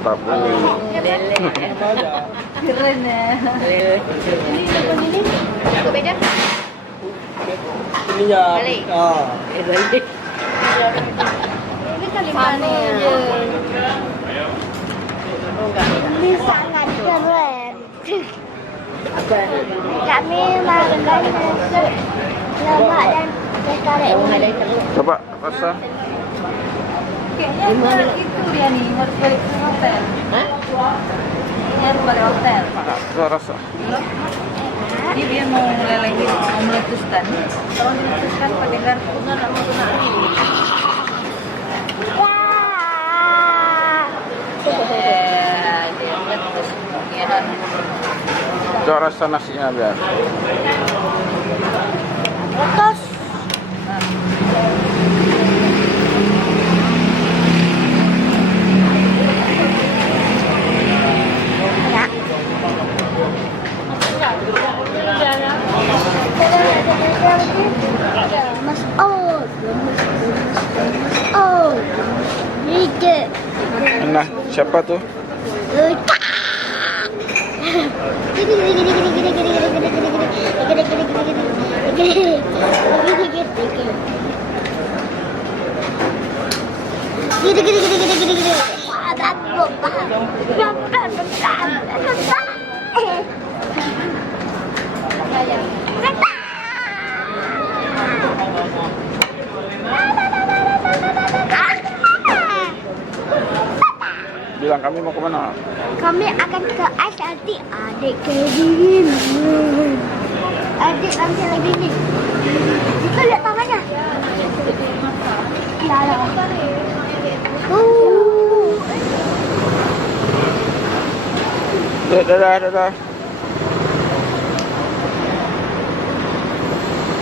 Mantap. Lele. Keren ya. Ini telepon ini aku beda. Ini ya. Balik. Balik. Ini Kalimantan aja. Ini sangat keren. Apa? Kami makan nasi lemak dan teh tarik. Coba rasa. Kayaknya itu dia nih harus balik ke hotel. Hah? Ini harus balik hotel. Coba rasa. Ini dia mau lelehin, mau meletuskan. Kalau diletuskan pakai garpu nggak mau kena angin. Wah. Dia meletus. Ya dan Coba rasa nasinya biar. Terus Mas Oh, oh, Ride, Nah, siapa tuh? Bilang kami mau kemana? Kami akan ke ais nanti adik kedingin. Adik nanti lagi nih. Kita lihat tangannya. Ya lah. Dadah, dadah.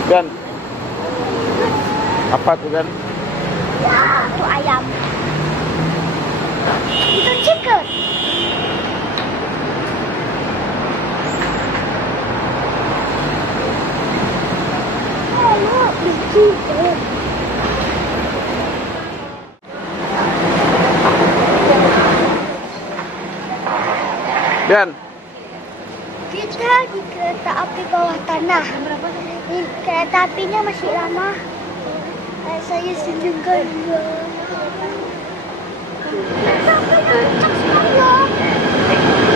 Ben. Apa tuh Ben? Ya, itu ayam. Itu chicken. Ayo, chicken. Ben. Kita di kereta api bawah tanah. Ini kereta apinya masih lama. Saya senyum ganda. Tapi kencang sekali. Oh.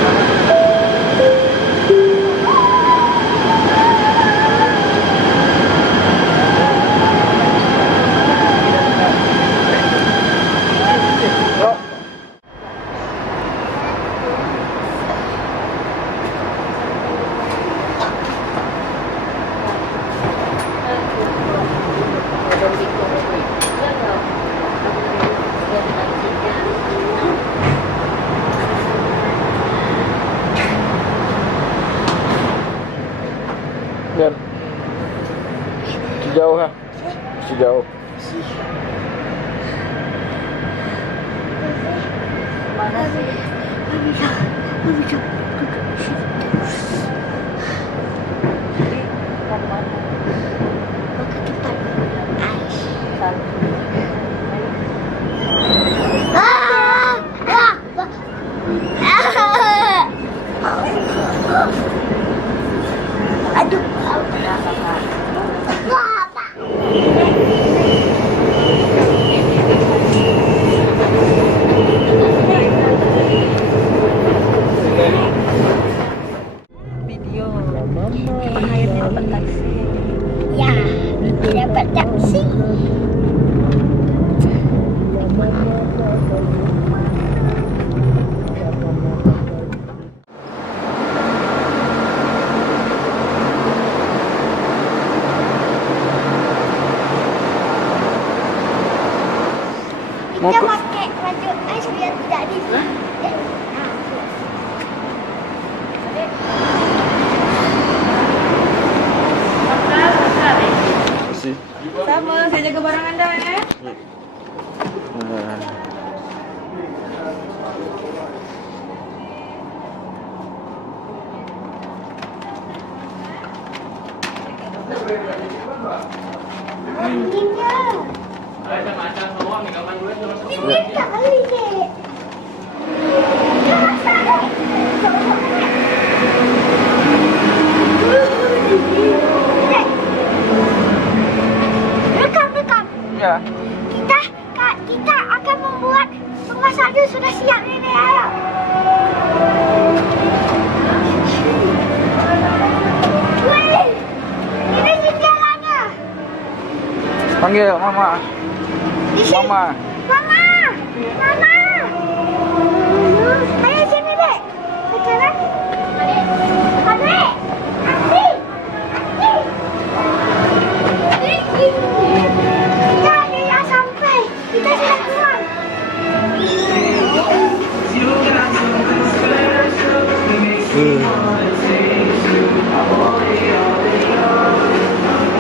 Ben. Sejauh ha? Sejauh. mana sih? Bisa duduk di sini terus. Jadi kan mana? Mau ke tempat ais. Aduh. Video. Akhirnya dapat taksi. Ya, dapat taksi. Mau Kita ke- pakai baju ais biar tidak di. Sih. Sama, saya jaga barang Anda ya. Nah. Anjingnya. Ini kali deh. Aduh, sudah siap ini, ayo. Wih, ini jendelanya. Panggil mama. Di sini. Mama. Mama. Mama. Ayo sini, Dek. Sekarang. Adik. Adik. Adik. Kita ada sampai. Kita sudah keluar.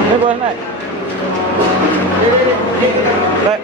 Ini boleh naik. Naik.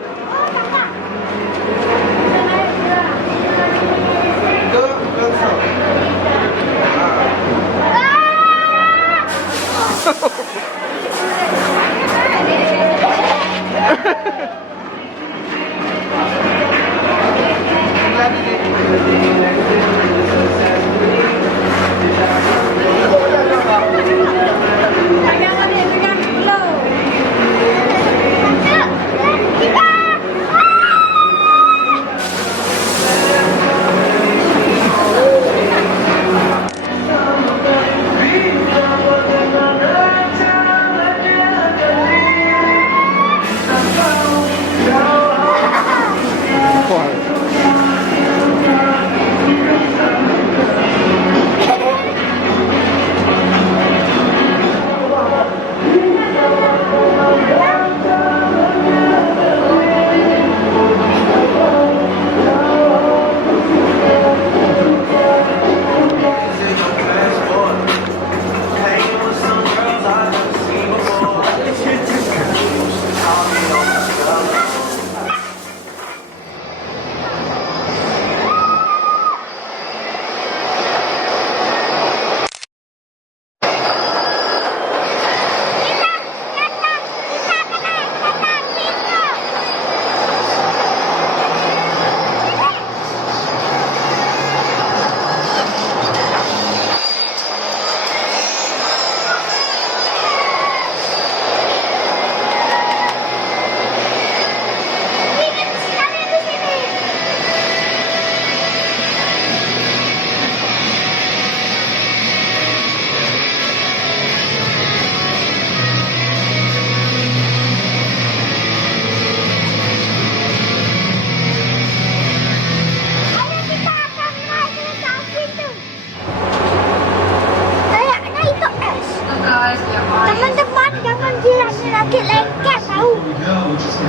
Teman-teman, jangan gila-gila lengket tahu.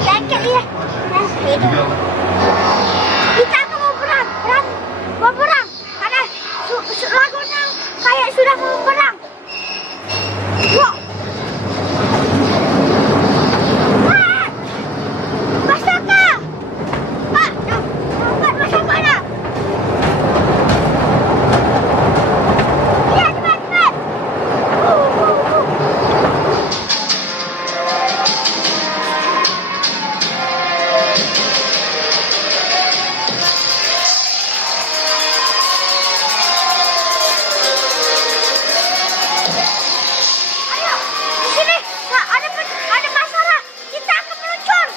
Lengket dia. Kita akan mau perang. Mau perang. Karena lagunya kayak sudah mau perang. Wah. Masaka. Pak, masuk mana? Iya, cepat. Ayo, di sini ada masalah. Kita akan meluncur.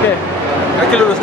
Oke. Kaki lurus.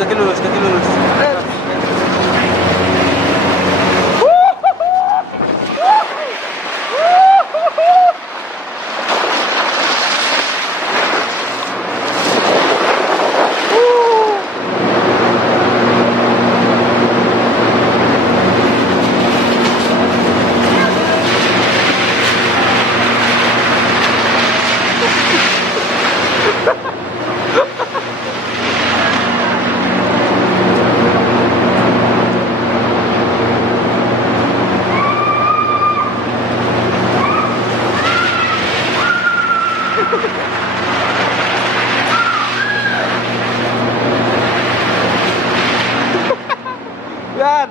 Yan.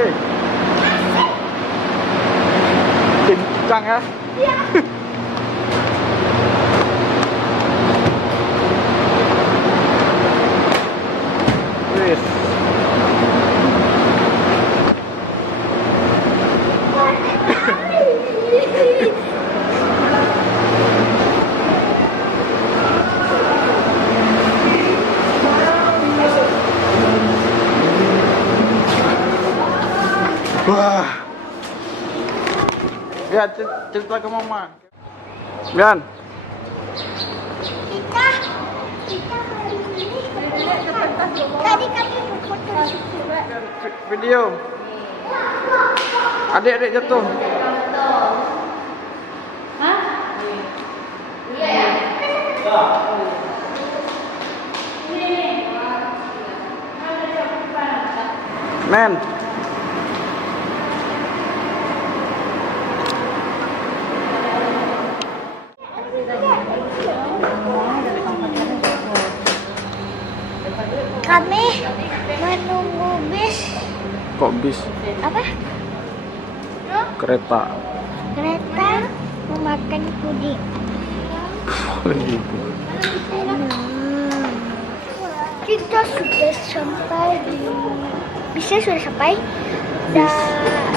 Wih. Kencang ya. Iya. Wih. Wah. Ya, cerita ke mama. Gan. Kita hari ini tadi kami berfoto di situ. Video. Adik-adik jatuh. Men. Kami menunggu bis Kok bis? apa? Kereta. Kereta memakan puding. Kita sudah sampai di bisnya sudah sampai dan